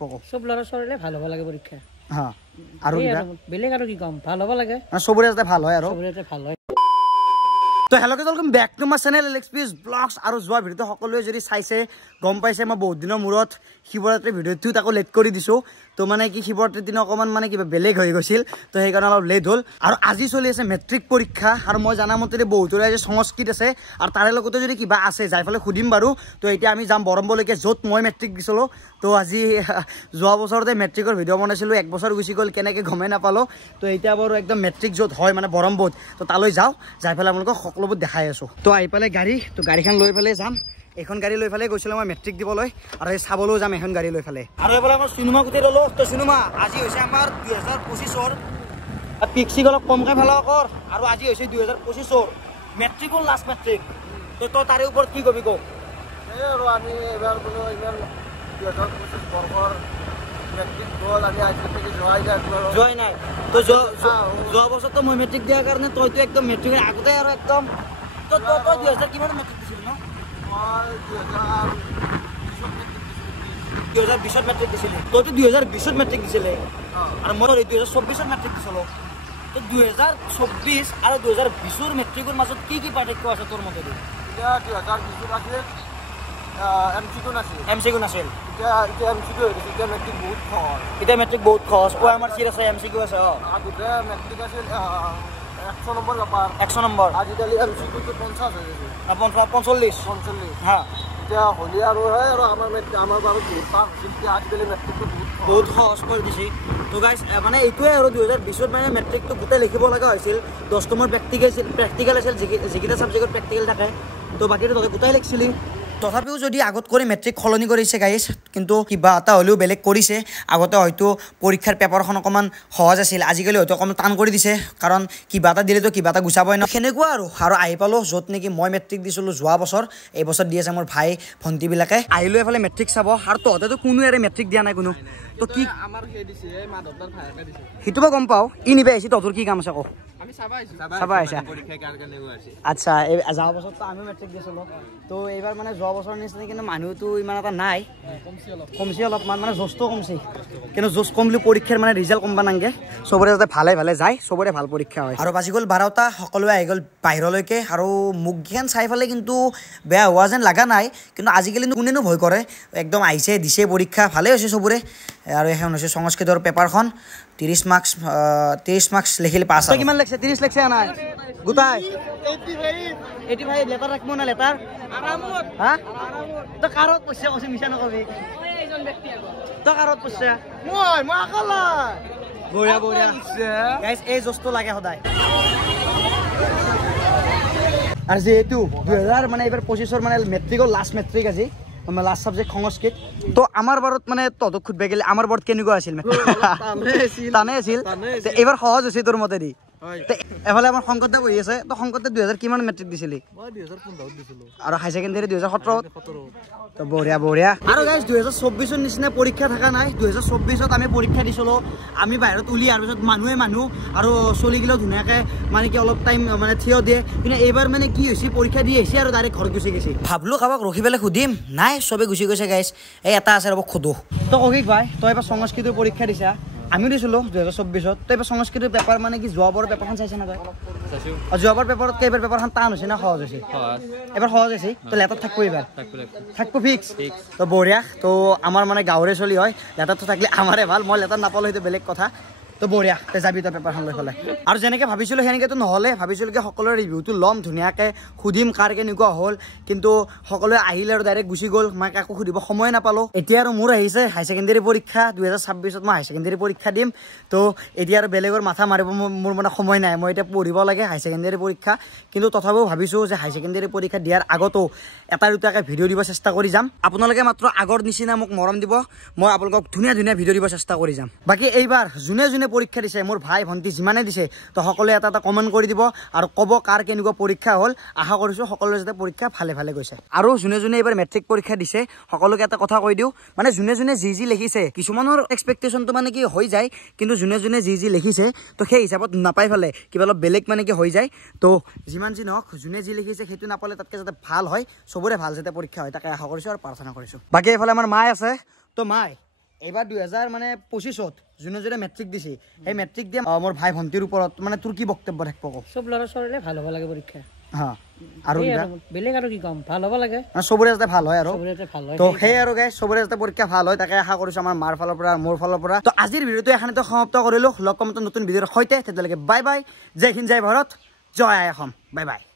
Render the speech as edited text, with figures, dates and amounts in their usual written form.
সব ল'ৰা ছোৱালীলে ভাল হ'ব লাগে পৰীক্ষা হা আৰু বেলেগ আৰু কি কম ভাল হ'ব লাগে সবৰে যাতে ভাল হয় আৰু সবৰে যাতে ভাল হয় তো hello guys welcome back to my channel এলেক্সপিএস ব্লগস আৰু যোৱা ভিডিঅ'টো সকলোৱে যদি চাইছে গম পাইছে মই বহুত দিনৰ মূৰত শিৱৰাত্ৰি ভিডিঅ'টো তাকো লেট কৰি দিছোঁ তো মানে কি শিৱৰাত্ৰিৰ দিনা অকণমান মানে কিবা বেলেগ হৈ গৈছিল তো সেইকাৰণে অলপ লেট হ'ল আৰু আজি চলি আছে মেট্ৰিক পৰীক্ষা আৰু মই জানা মতে বহুতৰে আজি সংস্কৃত আছে আৰু তাৰে লগতে যদি কিবা আছে যাই ফালে সুধিম বাৰু তো এতিয়া আমি যাম বৰম্বলৈকে য'ত মই মেট্ৰিক দিছিলোঁ তো আজি যোৱা বছৰতে মেট্ৰিকৰ ভিডিঅ' বনাইছিলোঁ এক বছৰ গুচি গ'ল কেনেকৈ গমেই নাপালোঁ তো এতিয়া বাৰু একদম মেট্ৰিক য'ত হয় মানে বৰম্বত তো তালৈ যাওঁ যাই পেলাই আপোনালোকক সকলোবোৰ দেখাই আছোঁ তো আহি পেলাই গাড়ী তো গাড়ীখন লৈ পেলাই যাম এখন গাড়ী লৈ পেলাই গৈছিলোঁ মই মেট্ৰিক দিবলৈ আৰু এই চাবলৈও যাম এখন গাড়ী লৈ পেলাই আৰু এইফালে আমাৰ চিনেমা গোটেই ল'লোঁ তো চিনেমা আজি হৈছে আমাৰ 2025ৰ পিক্সিক অলপ কমকৈ ভাল কৰ আৰু আজি হৈছে 2025ৰ মেট্ৰিকৰ লাষ্ট মেট্ৰিক তো তই তাৰে ওপৰত কি কবি কওঁ এই আৰু আমি এবাৰ বোলো ইমান 2025 বৰ্ষৰ মেট্ৰিক গ'ল আমি আজি থেকে যোৱাই নাই তো যোৱা বছৰতো মই মেট্ৰিক দিয়াৰ কাৰণে তইতো একদম মেট্ৰিকৰ আগতে আৰু একদম তো তই 2000 কিমান মেট্ৰিক দিছিলি ন মই 2020ত মেট্ৰিক দিছিলি তইতো 2020ত মেট্ৰিক দিছিলে আৰু মই 2024ত মেট্ৰিক দিছিলোঁ তো 2024 আৰু 2020ৰ মেট্ৰিকৰ মাজত কি পাৰ্থক্য আছে তোৰ মতে এতিয়া 2020 আছিল এমচিকিউ নাছিল এতিয়া এমচিকিউ হৈ গৈছে এতিয়া মেট্ৰিক বহুত সহজ এতিয়া মেট্ৰিক বহুত সহজ OMR চিট আছে এমচিকিউ আছে আগতে মেট্ৰিক আছিল 100 নম্বৰ পেপাৰ 100 নম্বৰ আজিকালি এমচিকিউটো 50 হৈ গৈছে 45 হা এতিয়া হ'লি আৰু আমাৰ বাৰু বহুত টান হৈছিল আজিকালি মেট্ৰিকটো বহুত সহজ কৰি দিছে তো গাইজ মানে এইটোৱে আৰু 2020ত মানে মেট্ৰিকটো গোটেই লিখিব লগা হৈছিল 10 নম্বৰ প্ৰেক্টিকেল আছিল যিকেইটা ছাবজেক্টত প্ৰেক্টিকেল থাকে তো বাকীটো তহঁতে গোটেই লিখিছিলি তথাপিও যদি আগত কৰি মেট্ৰিক সলনি কৰিছে গাইজ কিন্তু কিবা এটা হ'লেও বেলেগ কৰিছে আগতে হয়তো পৰীক্ষাৰ পেপাৰখন অকণমান সহজ আছিল আজিকালি হয়তো অকণমান টান কৰি দিছে কাৰণ কিবা এটা দিলেতো কিবা এটা গুচাবই ন সেনেকুৱা আৰু আহি পালোঁ য'ত নেকি মই মেট্ৰিক দিছিলোঁ যোৱা বছৰ এই বছৰ দি আছে মোৰ ভাই ভণ্টিবিলাকে আহিলোঁ এফালে মেট্ৰিক চাব আৰু তহঁতেতো কোনো ইয়াৰে মেট্ৰিক দিয়া নাই কোনো তো কি আমাৰ সেই দিছে মাধৱদাৰ ভাইকে দিছে সেইটো মই গম পাওঁ ই নিবাই আহিছে তহঁতৰ কি কাম আছে কওঁ চাবা আহিছা আচ্ছা যোৱা বছৰতো আমি মেট্ৰিক দিছিলোঁ তো এইবাৰ মানে যোৱা বছৰৰ নিচিনা কিন্তু মানুহটো ইমান এটা নাই কমছি অলপমান মানে জোচটো কমছি কিন্তু জোচ কম বুলি পৰীক্ষাৰ মানে ৰিজাল্ট কমবা নাংগে চবৰে যাতে ভালে যায় চবৰে ভাল পৰীক্ষা হয় আৰু বাজি গ'ল 12টা সকলোৱে আহি গ'ল বাহিৰলৈকে আৰু মুখখন চাই ফালে কিন্তু বেয়া হোৱা যেন লগা নাই কিন্তু আজিকালি কোনেনো ভয় কৰে একদম আহিছে দিছে পৰীক্ষা ভালেই হৈছে চবৰে আৰু এখন হৈছে সংস্কৃতৰ পেপাৰখন 30 মাৰ্কছ লিখিলে পাছ হয় কিমান লাগছে 30 লাগছে নাই গোটাই 85 লেটাৰ ৰাখব না লেটাৰ আৰামত হা তো কাৰত পইচা কৈছে মিছা নকবি এইজন ব্যক্তি তো কাৰত পইচা মই আকলা বঢ়িয়া গাইস এই জস্ত লাগে সদায় আৰু যেহেতু 2000 মানে এবাৰ 25ৰ মানে মেট্ৰিকৰ লাষ্ট মেট্ৰিক আজি লাষ্ট সাবজেক্ট সংস্কৃত তো আমাৰ বাৰত মানে তহঁতক খুদবে গেলে আমাৰ বাৰত কেনেকুৱা আছিল টানে আছিল এইবাৰ সহজ হৈছে তোৰ মতে দি এফালে আমাৰ শংকৰদা বহি আছে তো শংকৰদা 2000 কিমান মেট্ৰিক দিছিলি মই 2015 দিছিলোঁ আৰু হাই ছেকেণ্ডাৰী 2017 তো বঢ়িয়া আৰু গাইজ 2024ৰ নিচিনা পৰীক্ষা থকা নাই 2024ত আমি পৰীক্ষা দিছিলোঁ আমি বাহিৰত উলিয়াৰ পিছত মানুহ আৰু চলিগিলেও ধুনীয়াকৈ মানে কি অলপ টাইম মানে থিয় দিয়ে কিন্তু এইবাৰ মানে কি হৈছে পৰীক্ষা দি আহিছে আৰু ডাইৰেক্ট ঘৰত গুচি গৈছে ভাবলোঁ কাৰোবাক ৰখি পেলাই সুধিম নাই চবে গুচি গৈছে গাইজ এই এটা আছে ৰ'ব সোধো তো কৌশিক ভাই তই এবাৰ সংস্কৃতৰ পৰীক্ষা দিছা আমিও দিছিলোঁ 2024ত তই এবাৰ সংস্কৃতৰ পেপাৰ মানে কি যোৱাবাৰৰ পেপাৰখন চাইছে না তই যোৱাবাৰ পেপাৰত এইবাৰ পেপাৰখন টান হৈছে না সহজ হৈছে এবাৰ সহজ হৈছে তো লেটাৰ থাকিব এইবাৰ থাকিব ফিক্স তো বঢ়িয়া তো আমাৰ মানে গাঁৱৰে চলি হয় লেটাৰটো থাকিলে আমাৰে ভাল মই লেটাৰ নাপালোঁ সেইটো বেলেগ কথা তো বঢ়িয়া তই যাবি তই পেপাৰখন লৈ পেলাই আৰু যেনেকৈ ভাবিছিলোঁ সেনেকৈতো নহ'লে ভাবিছিলোঁ কি সকলোৰে ৰিভিউটো ল'ম ধুনীয়াকৈ সুধিম কাৰ কেনেকুৱা হ'ল কিন্তু সকলোৱে আহিলে আৰু ডাইৰেক্ট গুচি গ'ল মই কাকো সুধিব সময় নাপালোঁ এতিয়া আৰু মোৰ আহিছে হাই ছেকেণ্ডেৰী পৰীক্ষা 2026ত মই হাই ছেকেণ্ডেৰী পৰীক্ষা দিম তো এতিয়া আৰু বেলেগৰ মাথা মাৰিব মোৰ মানে সময় নাই মই এতিয়া পঢ়িব লাগে হাই ছেকেণ্ডেৰী পৰীক্ষা কিন্তু তথাপিও ভাবিছোঁ যে হাই ছেকেণ্ডেৰী পৰীক্ষা দিয়াৰ আগতো এটা দুটাকৈ ভিডিঅ' দিব চেষ্টা কৰি যাম আপোনালোকে মাত্ৰ আগৰ নিচিনা মোক মৰম দিব মই আপোনালোকক ধুনীয়া ভিডিঅ' দিব চেষ্টা কৰি যাম বাকী এইবাৰ যোনে পৰীক্ষা দিছে মোৰ ভাই ভণ্টি যিমানে দিছে তো সকলোৱে এটা কমেণ্ট কৰি দিব আৰু ক'ব কাৰ কেনেকুৱা পৰীক্ষা হ'ল আশা কৰিছোঁ সকলোৰে যাতে পৰীক্ষা ভালে গৈছে আৰু যোনে এইবাৰ মেট্ৰিক পৰীক্ষা দিছে সকলোকে এটা কথা কৈ দিওঁ মানে যোনে যি লিখিছে কিছুমানৰ এক্সপেক্টেশ্যনটো মানে কি হৈ যায় কিন্তু যোনে যি লিখিছে তো সেই হিচাপত নাপাই ফেলে কিবা অলপ বেলেগ মানে কি হৈ যায় তো যিমান যি নহওক যোনে যি লিখিছে সেইটো নাপালে তাতকৈ যাতে ভাল হয় চবৰে ভাল যাতে পৰীক্ষা হয় তাকে আশা কৰিছোঁ আৰু প্ৰাৰ্থনা কৰিছোঁ বাকী এইফালে আমাৰ মায়ে আছে তো মাই এইবাৰ 2025 যোনে যোনে মেট্ৰিক দিছে সেই মেট্ৰিক দিয়ে মোৰ ভাই ভণ্টিৰ ওপৰত মানে তোৰ কি বক্তব্য থাকিব ক চব ল'ৰা ছোৱালীলে ভাল হ'ব লাগে পৰীক্ষা হা আৰু বেলেগ আৰু কি কম ভাল হ'ব লাগে চবৰে যাতে ভাল হয় আৰু ভাল হয় তো সেই আৰু গাইজ চবৰে যাতে পৰীক্ষা ভাল হয় তাকে আশা কৰিছো আমাৰ মাৰ ফালৰ পৰা মোৰ ফালৰ পৰা তো আজিৰ ভিডিঅ'টো এখানেতে সমাপ্ত কৰিলো লগ কম নতুন ভিডিঅ'ৰ সৈতে তেতিয়ালৈকে বাই বাই জয় হিন্দ জয় ভাৰত জয় অসম বাই বাই